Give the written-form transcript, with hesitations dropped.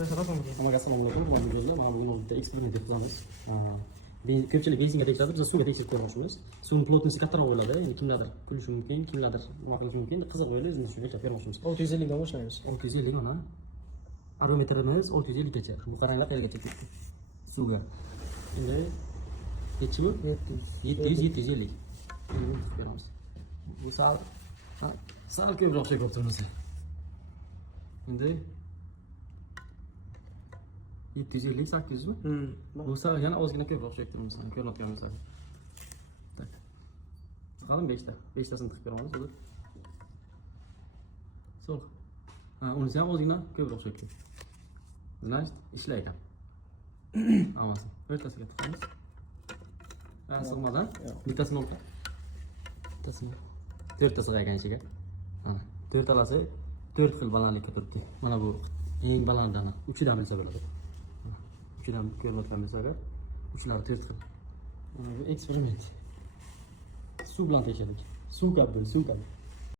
Hammaga assalomu alaykum. Mana bu yerda mana bu yerda eksperiment qilamiz. Ko'pchilik benzinga tekshiradi, biz suvga tekshirib ko'rmoqchimiz. Suvning plotnossi kattaroq bo'ladi. Endi kimlardir kulishi mumkin, kimlardir nima qilishi mumkin. Qiziq bo'ladi, o'zimiz shunga aytib bermoqchimiz. 650 dan boshlaymiz. 650 mana. Arometrimiz 650 gacha. Bu qaranglar qayergacha ketdi. Suvga. Endi nechimi? 750. Beramiz. Bu sal ko'proq ko'p turmasa. Endi 750 800 mi? Bu sal yana ozgina ko'proq turibmiz. Ko'rinayotganimiz. Tak. Qolin 5 ta. 5 tasini tiqib beramiz o'zi. So'q. Unisi ham ozgina ko'proq turibdi. Значит, ishlaydi. Amasi. O'rtasiga tiqamiz. Sig'madan bittasini olib. Bittasini. 4 ta sig'aygan ichiga. Mana 4 talasi 4 xil balandlikka turibdi. Mana bu eng balandini 3dan bilsa bo'ladi. 3dan ko'rinayotgan bo'lsa agar 3lari 4 xil. Mana bu eksperiment. Suv bilan tekshirdik. Suv kabi.